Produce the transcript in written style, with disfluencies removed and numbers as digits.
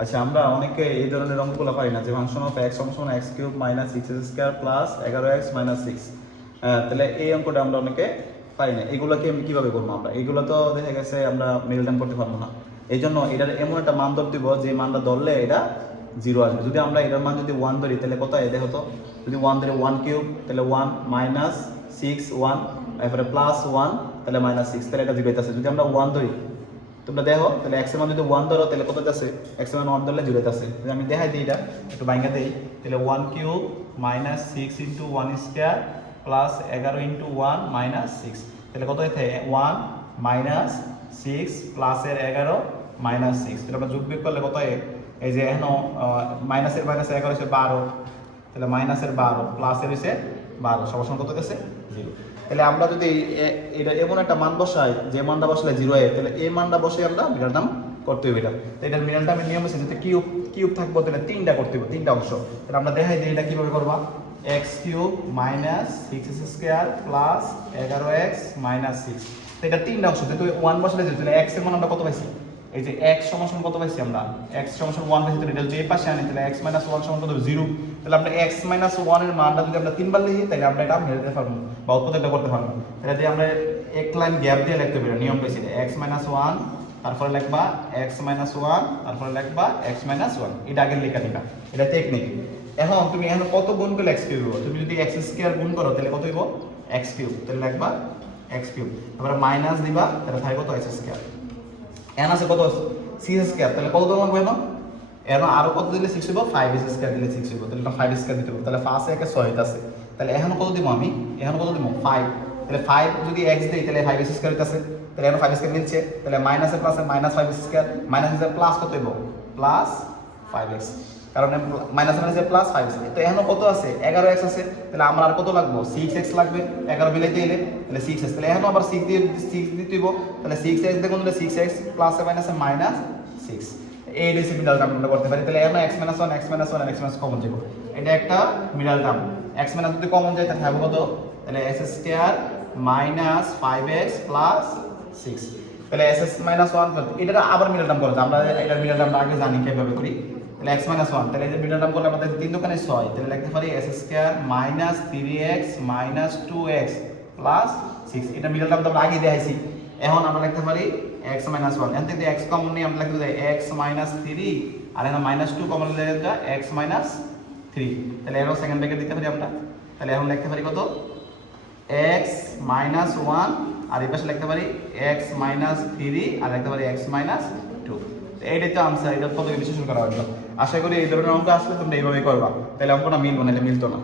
আচ্ছা, আমরা অনেকে এই ধরনের অঙ্কগুলো পারি না, যে ফাংশন অফ এক্স সমান x cube minus six x square plus 11x minus six. তাহলে এই অঙ্কটা আমরা অনেকে পারি না। এগুলোকে আমি কীভাবে করবো? আমরা এগুলো তো দেখা গেছে আমরা মিডল টার্ম করতে পারবো না। এই জন্য এটার এমন একটা মান ধর দিব যে মানটা ধরলে এটা জিরো আসবে। যদি আমরা এটার মান যদি ওয়ান ধরি তাহলে কত দেখো তো, যদি ওয়ান ধরি ওয়ান কিউব তাহলে ওয়ান মাইনাস সিক্স ওয়ান, এরপরে প্লাস ওয়ান তাহলে মাইনাস সিক্স, তাহলে এটা জিরো আছে। যদি আমরা ওয়ান ধরি তোমরা দেখো তাহলে এক্স এর মান যদি ওয়ান ধরো তাহলে কত আছে, এক্স এর মান ওয়ান ধরলে জিরোতে আছে। যদি আমি দেখাই দিই এটা একটু ভাঙা দিই, তাহলে one cube minus six into one square plus 11 into one minus six, তাহলে কত হয়েছে ওয়ান মাইনাস সিক্স প্লাসের 11 মাইনাস সিক্স। তাহলে আমরা যোগ বিয়োগ করলে কত হয়, এই যে এখন মাইনাসের মাইনাস 11 হচ্ছে 12, তাহলে মাইনাসের 12 প্লাসের হচ্ছে 12 সবার সমান কত গেছে জিরো। তাহলে আমরা যদি এটা এমন একটা মান বসাই যে মানটা বসলে জিরো হয়, তাহলে এই মানটা বসে আমরা মিডল টার্ম করতে হবে। এটা তো এটার মিডল টার্মের নিয়ম আছে যদি কিউব কিউব থাকবো তাহলে তিনটা করতে হবে, তিনটা অংশ। তাহলে আমরা দেখাই দিই এটা কীভাবে করবা। X cube minus six x square plus 11x minus six, তো এটা তিনটা অংশ। যেহেতু ওয়ান বসলে তাহলে এক্স এর মান আমরা কত পাইছি, এই যে x সমান কত পাইছি আমরা, x সমান 1 পাইছি। তাহলে এটা যদি এই পাশে আনি তাহলে x - 1 সমান কত হবে 0। তাহলে আমরা x - 1 এর মানটা যদি আমরা তিনবার লিখি তাহলে আমরা এটা মেলাতে পারবো বা উৎপাদকটা করতে পারবো। তাহলে যদি আমরা এক লাইন গ্যাপ দিয়ে লিখতে পারি, নিয়ম পেয়েছি x - 1, তারপরে লিখবা x - 1, তারপরে লিখবা x - 1, এটা আগে লেখা দিবা, এটা টেকনিক। এখন তুমি এখন কত গুণ করলে x কিউব হবে, তুমি যদি x স্কয়ার গুণ করো তাহলে কত হইব x কিউব, তাহলে লিখবা x কিউব, তারপরে মাইনাস দিবা, তাহলে থাকবে কত x স্কয়ার। এন আছে কত সিক্স স্কয়ার, তাহলে কত দূর লাগবে এখন, এখন আরো কত দিলে সিক্স হইব, ফাইভ স্কয়ার দিলে সিক্স হইব, তাহলে ফাইভ স্কয়ার দিতে হবে। তাহলে পাঁচে একে ছয় আছে, তাহলে এখন কত দিব আমি, এখন কত দিব ফাইভ, তাহলে ফাইভ যদি এক্স দিই তাহলে ফাইভ স্কয়ার আছে, তাহলে এখন ফাইভ স্কয়ার মিলছে, তাহলে মাইনাসের প্লাসে minus five square, minus plus কত হইব প্লাস ফাইভ এক্স, কারণ মাইনাস মাইনাসে প্লাস ফাইভ এক্স। তো এখন কত আছে 11x আছে, তাহলে আমার আর কত লাগবে 6x লাগবে, 11 মিলাইতে এলে তাহলে 6x, তাহলে এখন আবার 6 দিয়ে 6 দিতে হইব, তাহলে 6x দেখুন তাহলে 6x প্লাস মাইনাসে মাইনাস 6, এই রেসিপি মিডল টার্ম আমরা করতে পারি। তাহলে এখন x - 1 x - 1 আর x - কমন যাব, এটা একটা মিডল টার্ম। x - যদি কমন যায় তাহলে হবে কত, তাহলে s square minus 5x plus 6, তাহলে s - 1 এটা আবার মিডল টার্ম করতে, আমরা এটার মিডল টার্ম আগে জানি কিভাবে করি। তাহলে x - 1, তাহলে এই যে মিডল টার্ম করলে আমাদের তিন দোকানে 6, তাহলে লিখতে পারি s square minus 3x minus 2x plus 6, এটা মিডল টার্ম তো আমরা আগে দেখাইছি। এখন আমরা লিখতে পারি x - 1, এখান থেকে x কমন নিয়ে আমরা লিখতে পারি x - 3, আর এখানে -2 কমন নিলে x - 3, তাহলে এরও সেকেন্ড ব্র্যাকেট দিতে পারি আমরা। তাহলে এখন লিখতে পারি কত x - 1, আর এই পাশে লিখতে পারি x - 3, আর লিখতে পারি x - 2। এইটাই তো আনসার, এটা কত বিশ্লেষণ করা হলো। আশা করি এই ধরনের অঙ্ক আসলে তোমরা এইভাবে করবা, তাহলে অঙ্কটা মিলবো না, এটা মিলতো না।